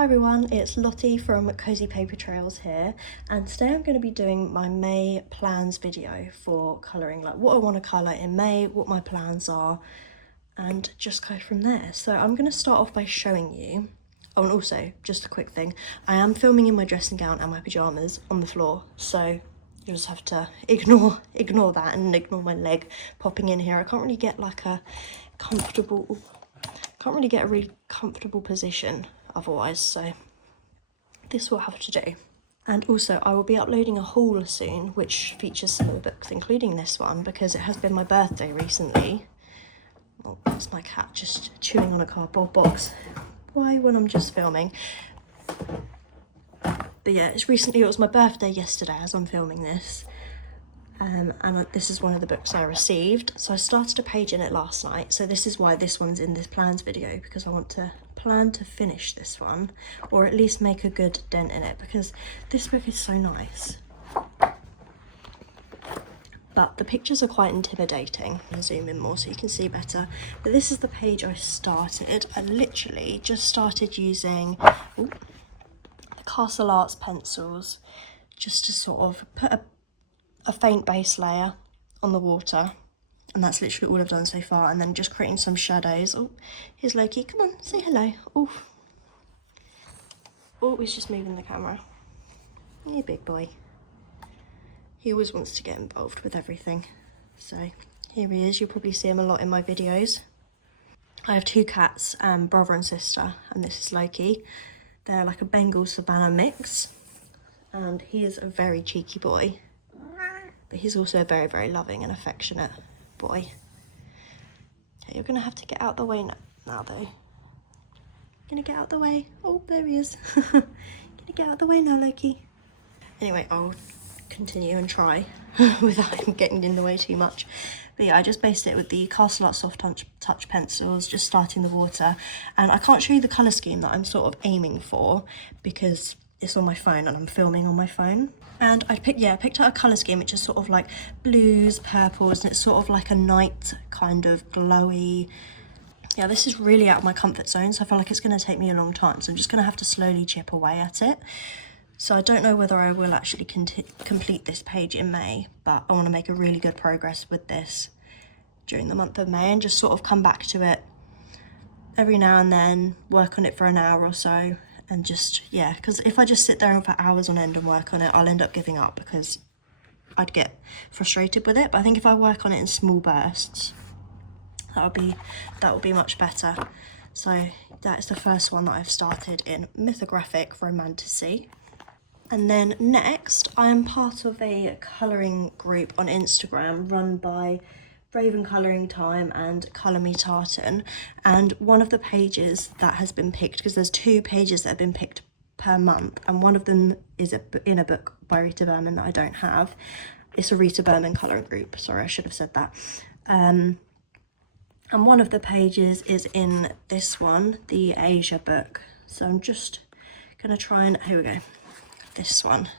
Hi everyone, it's Lottie from Cozy Paper Trails here, and today I'm going to be doing my May plans video for colouring, like what I want to colour in May, what my plans are, and just go from there. So I'm going to start off by showing you, oh, and also just a quick thing, I am filming in my dressing gown and my pyjamas on the floor, so you just have to ignore that and ignore my leg popping in here. I can't really get like a comfortable, really comfortable position otherwise, so this will have to do. And also I will be uploading a haul soon which features some of the books, including this one, because it has been my birthday recently. Oh, that's my cat just chewing on a cardboard box. Why when I'm just filming? But yeah, it was my birthday yesterday as I'm filming this. And this is one of the books I received. So I started a page in it last night. So this is why this one's in this plans video, because I want to plan to finish this one, or at least make a good dent in it, because this book is so nice. But the pictures are quite intimidating. I'll zoom in more so you can see better. But this is the page I started. I literally just started using the Castle Arts pencils just to sort of put a faint base layer on the water, and that's literally all I've done so far, and then just creating some shadows. Oh, here's Loki, come on, say hello. Oh, he's just moving the camera. Hey, big boy. He always wants to get involved with everything, so here he is. You'll probably see him a lot in my videos. I have two cats, brother and sister, and this is Loki. They're like a Bengal Savannah mix, and he is a very cheeky boy. But he's also a very, very loving and affectionate boy. Okay, you're gonna have to get out the way now though. Gonna get out the way. Oh, there he is. Gonna get out the way now, Loki. Anyway, I'll continue and try without him getting in the way too much. But yeah, I just based it with the Castle Art Soft Touch pencils, just starting the water. And I can't show you the colour scheme that I'm sort of aiming for because it's on my phone and I'm filming on my phone. And I picked out a colour scheme which is sort of like blues, purples, and it's sort of like a night kind of glowy. Yeah, this is really out of my comfort zone, so I feel like it's going to take me a long time, so I'm just going to have to slowly chip away at it. So I don't know whether I will actually complete this page in May, but I want to make a really good progress with this during the month of May and just sort of come back to it every now and then, work on it for an hour or so. And just, yeah, because if I just sit there for hours on end and work on it, I'll end up giving up because I'd get frustrated with it. But I think if I work on it in small bursts, that would be much better. So that is the first one that I've started in Mythographic Romanticy. And then next, I am part of a colouring group on Instagram run by Raven Colouring Time and Colour Me Tartan, and one of the pages that has been picked, because there's two pages that have been picked per month, and one of them is in a book by Rita Berman that I don't have. It's a Rita Berman colouring group, sorry, I should have said that. And one of the pages is in this one, the Asia book. So I'm just gonna try and, here we go, this one.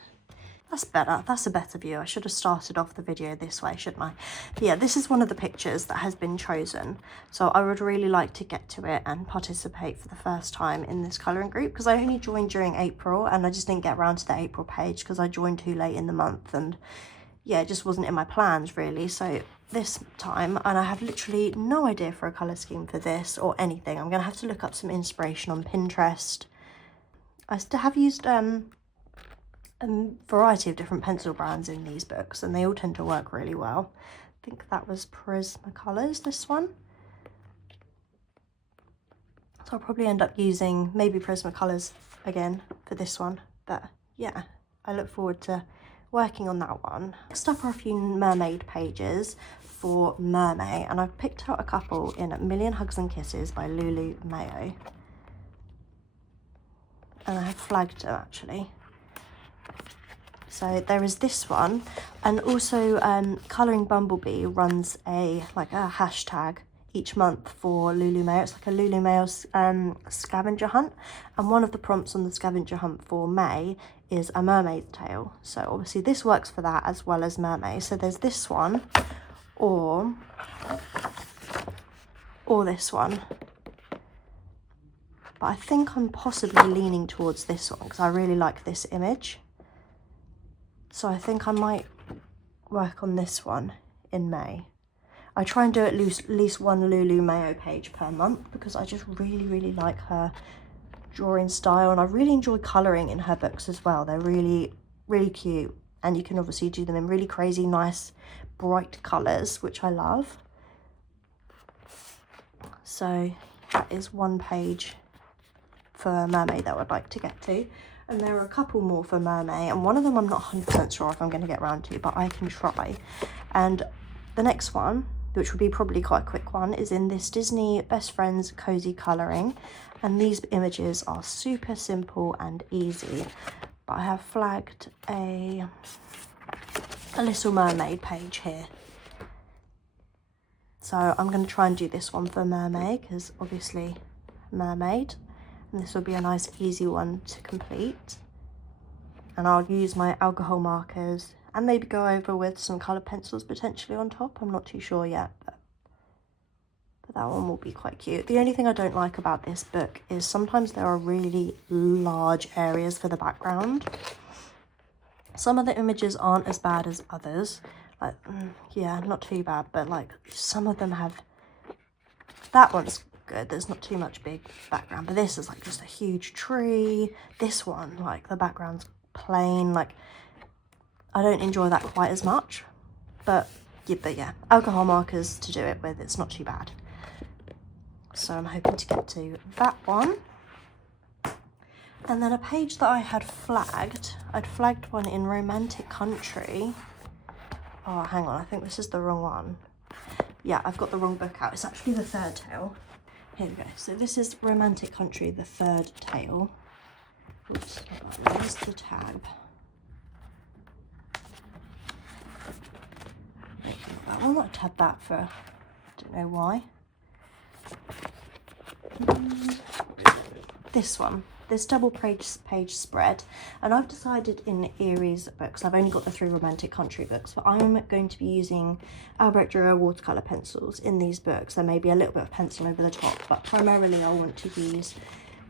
That's better, that's a better view. I should have started off the video this way, shouldn't I? But yeah, this is one of the pictures that has been chosen. So I would really like to get to it and participate for the first time in this colouring group, because I only joined during April and I just didn't get around to the April page because I joined too late in the month, and yeah, it just wasn't in my plans really. So this time, and I have literally no idea for a colour scheme for this or anything. I'm gonna have to look up some inspiration on Pinterest. I still have used a variety of different pencil brands in these books, and they all tend to work really well. I think that was Prismacolors, this one. So I'll probably end up using maybe Prismacolors again for this one. But yeah, I look forward to working on that one. Next up are a few mermaid pages for Mermay, and I've picked out a couple in Million Hugs and Kisses by Lulu Mayo. And I have flagged them actually. So there is this one, and also Colouring Bumblebee runs a hashtag each month for Lulu Mayo. It's like a Lulu Mayo scavenger hunt, and one of the prompts on the scavenger hunt for May is a mermaid's tale. So obviously this works for that as well as Mermay. So there's this one, or this one. but I think I'm possibly leaning towards this one because I really like this image. So I think I might work on this one in May. I try and do at least one Lulu Mayo page per month because I just really like her drawing style, and I really enjoy colouring in her books as well. They're really cute, and you can obviously do them in really crazy nice bright colours, which I love. So that is one page for Mermay that I'd like to get to, and there are a couple more for Mermay, and one of them I'm not 100% sure if I'm going to get around to, but I can try. And the next one, which would be probably quite a quick one, is in this Disney Best Friends Cozy Colouring, and these images are super simple and easy. But I have flagged a Little Mermaid page here. So I'm going to try and do this one for Mermay, because obviously mermaid, and this will be a nice easy one to complete. And I'll use my alcohol markers and maybe go over with some coloured pencils potentially on top. I'm not too sure yet, but that one will be quite cute. The only thing I don't like about this book is sometimes there are really large areas for the background. Some of the images aren't as bad as others. Like, yeah, not too bad, but like some of them have... That one's good, there's not too much big background, but this is like just a huge tree. This one, like the background's plain, like I don't enjoy that quite as much, but yeah, alcohol markers to do it with, it's not too bad. So I'm hoping to get to that one. And then a page that I had flagged, I'd flagged one in Romantic Country. Oh, hang on, I think this is the wrong one. Yeah, I've got the wrong book out. It's actually the third tale. Here we go. So this is Romantic Country, the third tale. Oops, where's the tab? I will not tab that for, I don't know why. This one, this double page spread, and I've decided in Enquiries books, I've only got the 3 Romantic Country books, but I'm going to be using Albrecht Dürer watercolour pencils in these books. There may be a little bit of pencil over the top, but primarily I want to use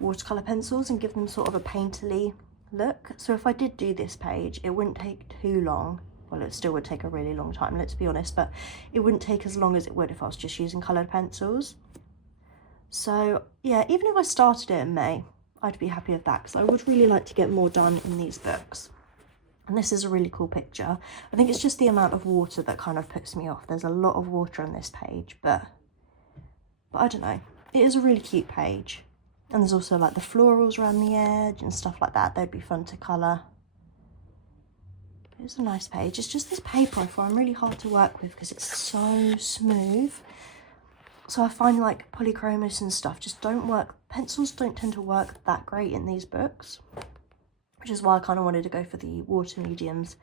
watercolour pencils and give them sort of a painterly look. So if I did do this page, it wouldn't take too long. Well, it still would take a really long time, let's be honest, but it wouldn't take as long as it would if I was just using coloured pencils. So yeah, even if I started it in May, I'd be happy with that because I would really like to get more done in these books. And this is a really cool picture. I think it's just the amount of water that kind of puts me off. There's a lot of water on this page, but I don't know. It is a really cute page. And there's also like the florals around the edge and stuff like that. They'd be fun to colour. It's a nice page. It's just this paper I find really hard to work with because it's so smooth. So I find like polychromos and stuff just don't work. Pencils don't tend to work that great in these books, which is why I kind of wanted to go for the water mediums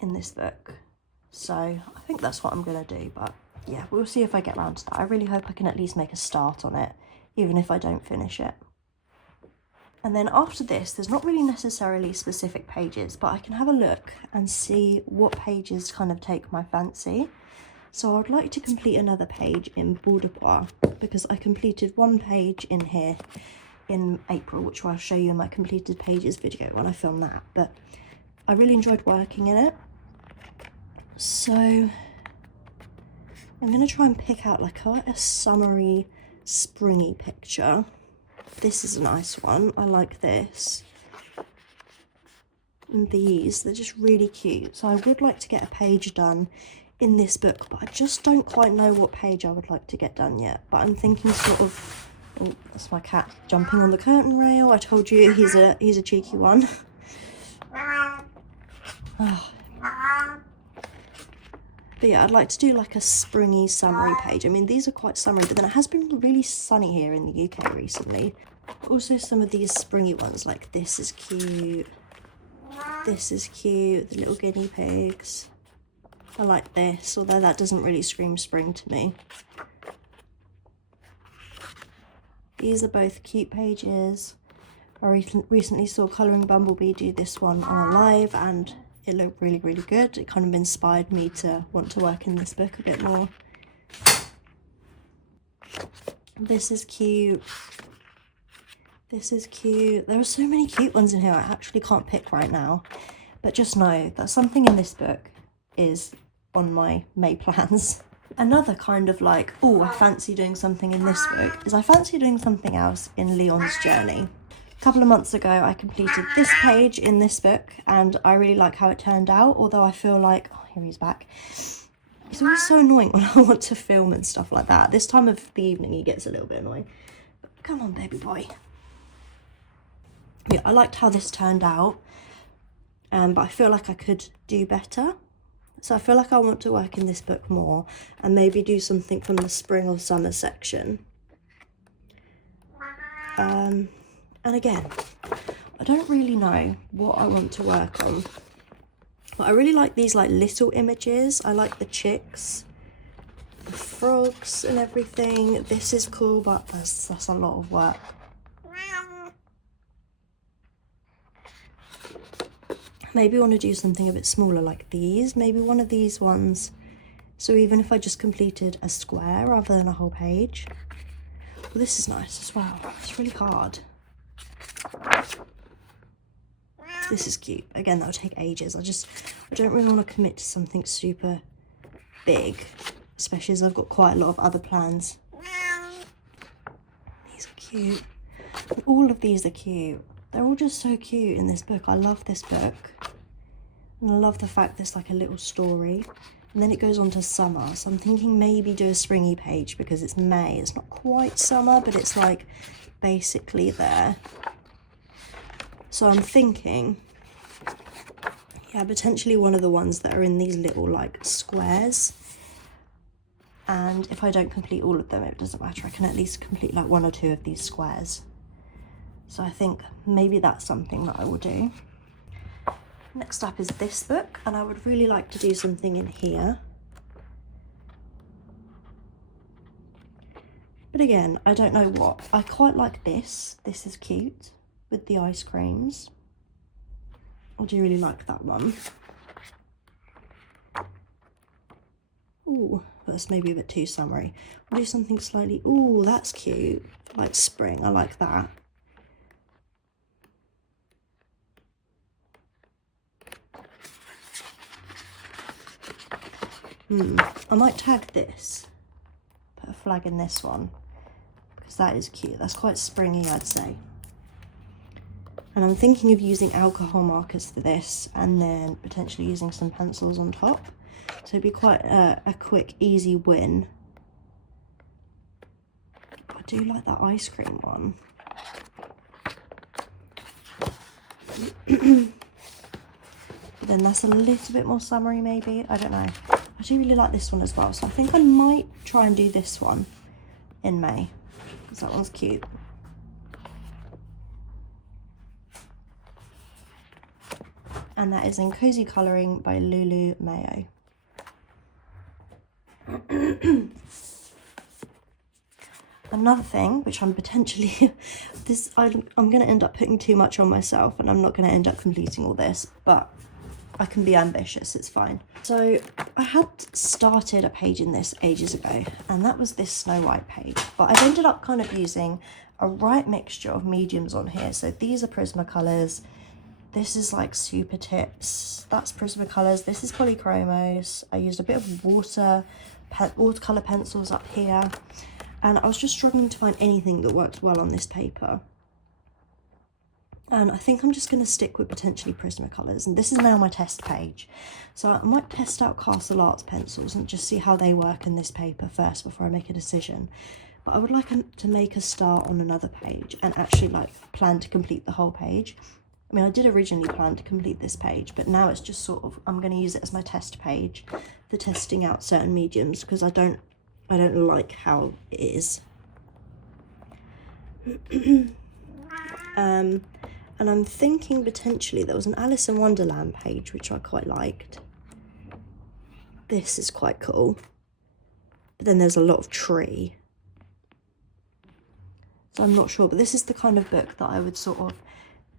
in this book. So I think that's what I'm going to do. But yeah, we'll see if I get around to that. I really hope I can at least make a start on it, even if I don't finish it. And then after this, there's not really necessarily specific pages, but I can have a look and see what pages kind of take my fancy. So I would like to complete another page in Bordeaux because I completed one page in here in April, which I'll show you in my completed pages video when I film that. But I really enjoyed working in it. So I'm going to try and pick out like quite a summery, springy picture. This is a nice one. I like this. And these, they're just really cute. So I would like to get a page done in this book, but I just don't quite know what page I would like to get done yet. But I'm thinking sort of... Oh, that's my cat jumping on the curtain rail. I told you he's a cheeky one. Oh. But yeah, I'd like to do like a springy, summery page. I mean, these are quite summery, but then it has been really sunny here in the UK recently. Also, some of these springy ones, like this is cute. This is cute, the little guinea pigs. I like this, although that doesn't really scream spring to me. These are both cute pages. I recently saw Colouring Bumblebee do this one on a live, and it looked really, really good. It kind of inspired me to want to work in this book a bit more. This is cute. This is cute. There are so many cute ones in here. I actually can't pick right now. But just know that something in this book is on my May plans. Another kind of like, oh, I fancy doing something in this book is I fancy doing something else in Leon's journey. A couple of months ago, I completed this page in this book and I really like how it turned out. Although I feel like, oh, here he's back. It's always so annoying when I want to film and stuff like that. This time of the evening, he gets a little bit annoying. But come on, baby boy. Yeah, I liked how this turned out, but I feel like I could do better. So I feel like I want to work in this book more and maybe do something from the spring or summer section. And again, I don't really know what I want to work on. But I really like these like little images. I like the chicks, the frogs and everything. This is cool, but that's a lot of work. Maybe I want to do something a bit smaller like these. Maybe one of these ones. So even if I just completed a square rather than a whole page. Well, this is nice as well. It's really hard. This is cute. Again, that would take ages. I don't really want to commit to something super big, especially as I've got quite a lot of other plans. These are cute. All of these are cute. They're all just so cute in this book. I love this book. And I love the fact there's like a little story. And then it goes on to summer. So I'm thinking maybe do a springy page because it's May. It's not quite summer, but it's like basically there. So I'm thinking, yeah, potentially one of the ones that are in these little like squares. And if I don't complete all of them, it doesn't matter. I can at least complete like one or two of these squares. So I think maybe that's something that I will do. Next up is this book, and I would really like to do something in here. But again, I don't know what. I quite like this. This is cute with the ice creams. I do really like that one. Ooh, that's maybe a bit too summery. I'll do something slightly, ooh, that's cute. Like spring, I like that. I might tag this, put a flag in this one, because that is cute. That's quite springy, I'd say. And I'm thinking of using alcohol markers for this and then potentially using some pencils on top. So it'd be quite a quick, easy win. I do like that ice cream one. But then that's a little bit more summery maybe, I don't know. I do really like this one as well, so I think I might try and do this one in May, because that one's cute. And that is in Cozy Colouring by Lulu Mayo. Another thing, which I'm potentially, I'm going to end up putting too much on myself and I'm not going to end up completing all this, but I can be ambitious, it's fine. So I had started a page in this ages ago, and that was this Snow White page, but I've ended up kind of using a right mixture of mediums on here. So these are Prismacolors, this is like Supertips, that's Prismacolors, this is Polychromos. I used a bit of watercolour pencils up here, and I was just struggling to find anything that worked well on this paper. And I think I'm just going to stick with potentially Prismacolors. And this is now my test page. So I might test out Castle Arts pencils and just see how they work in this paper first before I make a decision. But I would like to make a start on another page and actually like plan to complete the whole page. I mean, I did originally plan to complete this page, but now it's just sort of, I'm going to use it as my test page for testing out certain mediums because I don't like how it is. And I'm thinking potentially there was an Alice in Wonderland page, which I quite liked. This is quite cool. But then there's a lot of tree. So I'm not sure, but this is the kind of book that I would sort of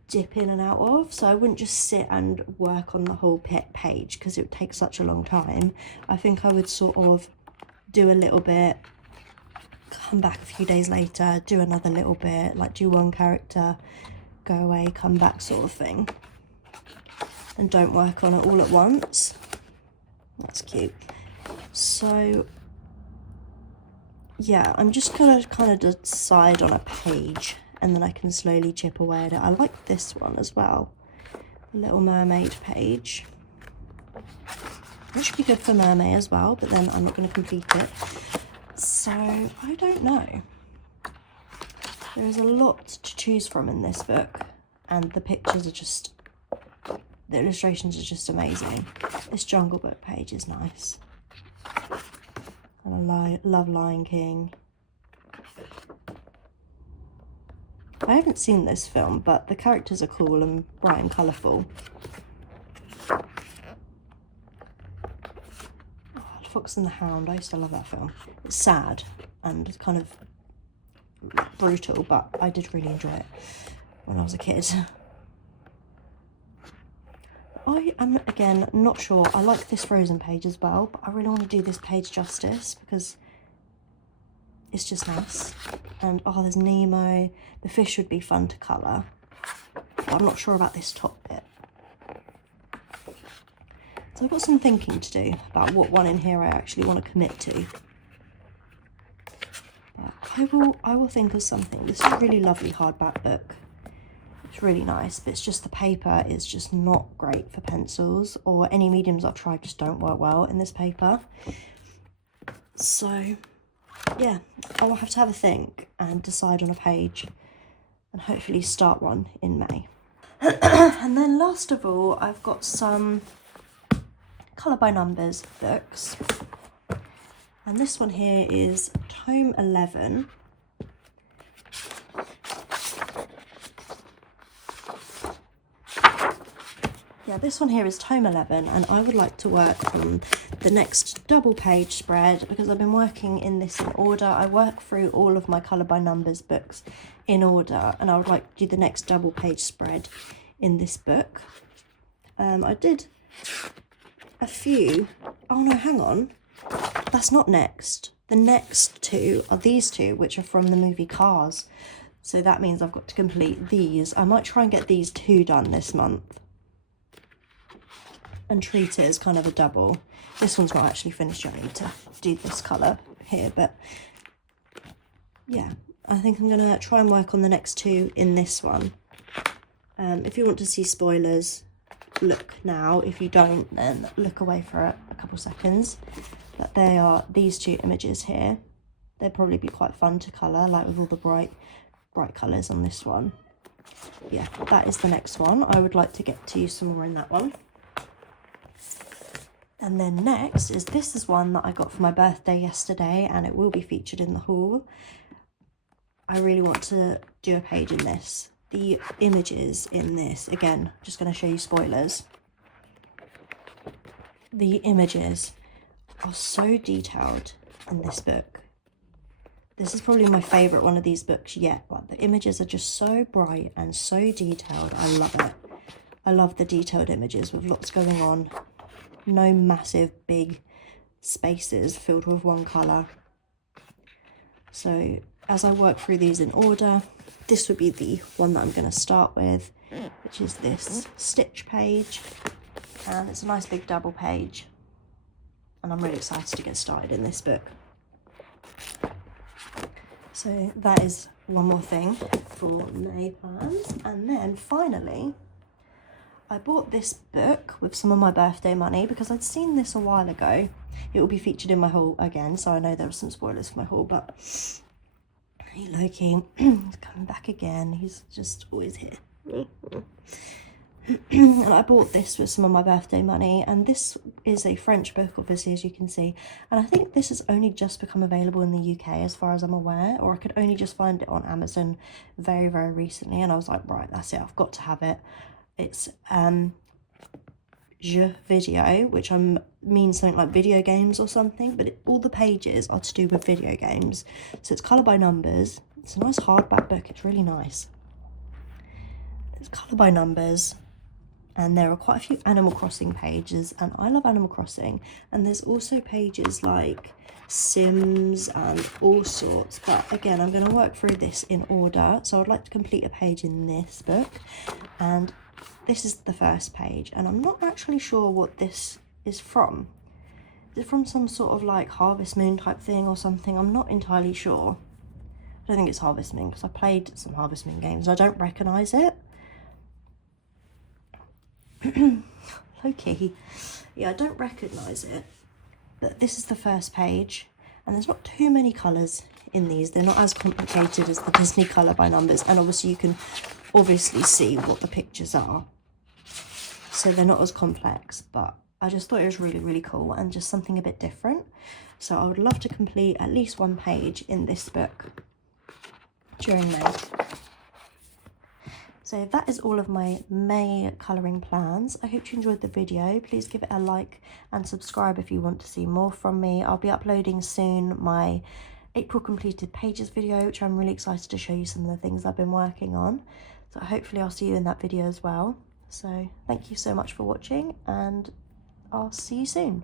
dip in and out of. So I wouldn't just sit and work on the whole page because it would take such a long time. I think I would sort of do a little bit, come back a few days later, do another little bit, like do one character, go away, come back sort of thing. And don't work on it all at once. That's cute. So yeah, I'm just gonna kind of decide on a page and then I can slowly chip away at it. I like this one as well, Little Mermaid page. That should be good for Mermay as well, but then I'm not going to complete it. So I don't know. There is a lot to choose from in this book, and the pictures are just, the illustrations are just amazing. This Jungle Book page is nice. And I love Lion King. I haven't seen this film, but the characters are cool and bright and colourful. Oh, Fox and the Hound, I used to love that film. It's sad and kind of brutal, but I did really enjoy it when I was a kid. I am, again, not sure. I like this Frozen page as well, but I really want to do this page justice because it's just nice. And oh, there's Nemo. The fish would be fun to colour, but I'm not sure about this top bit. So I've got some thinking to do about what one in here I actually want to commit to. But I will think of something. This is a really lovely hardback book. It's really nice, but it's just the paper is just not great for pencils, or any mediums I've tried just don't work well in this paper. So yeah, I'll have to have a think and decide on a page and hopefully start one in May. And then last of all, I've got some colour by numbers books. And this one here is Tome 11. Yeah, this one here is Tome 11, and I would like to work on the next double page spread because I've been working in this in order. I work through all of my colour by numbers books in order, and I would like to do the next double page spread in this book. I did a few. Oh no, hang on. That's not next. The next two are these two, which are from the movie Cars. So that means I've got to complete these. I might try and get these two done this month and treat it as kind of a double. This one's not actually finished yet. I need to do this colour here, but yeah, I think I'm going to try and work on the next two in this one. If you want to see spoilers, look now. If you don't, then look away for a couple seconds. But they are these two images here. They'd probably be quite fun to colour, like with all the bright colours on this one. Yeah, that is the next one. I would like to get to some more in that one. And then next is, this is one that I got for my birthday yesterday, and it will be featured in the haul. I really want to do a page in this. The images in this, again, just going to show you spoilers. The images are so detailed in this book. This is probably my favourite one of these books yet. Like, the images are just so bright and so detailed. I love it. I love the detailed images with lots going on. No massive big spaces filled with one colour. So as I work through these in order, this would be the one that I'm going to start with, which is this stitch page, and it's a nice big double page, and I'm really excited to get started in this book. So that is one more thing for May plans. And then finally, I bought this book with some of my birthday money because I'd seen this a while ago. It will be featured in my haul again, so I know there were some spoilers for my haul, but hey Loki, he's coming back again. He's just always here. And I bought this with some of my birthday money, and this is a French book, obviously, as you can see. And I think this has only just become available in the UK, as far as I'm aware, or I could only just find it on Amazon very, very recently. And I was like, right, that's it, I've got to have it. It's jeux video, which means something like video games or something, but all the pages are to do with video games. So it's colour by numbers. It's a nice hardback book. It's really nice. It's colour by numbers. And there are quite a few Animal Crossing pages, and I love Animal Crossing. And there's also pages like Sims and all sorts, but again, I'm going to work through this in order. So I'd like to complete a page in this book, and this is the first page, and I'm not actually sure what this is from. Is it from some sort of like Harvest Moon type thing or something? I'm not entirely sure. I don't think it's Harvest Moon because I played some Harvest Moon games. I don't recognise it. Low-key. Yeah, I don't recognise it. But this is the first page, and there's not too many colours in these. They're not as complicated as the Disney colour by numbers, and obviously you can obviously see what the pictures are. So they're not as complex, but I just thought it was really, really cool and just something a bit different. So I would love to complete at least one page in this book during May. So that is all of my May colouring plans. I hope you enjoyed the video. Please give it a like and subscribe if you want to see more from me. I'll be uploading soon my April completed pages video, which I'm really excited to show you some of the things I've been working on. So hopefully I'll see you in that video as well. So thank you so much for watching, and I'll see you soon.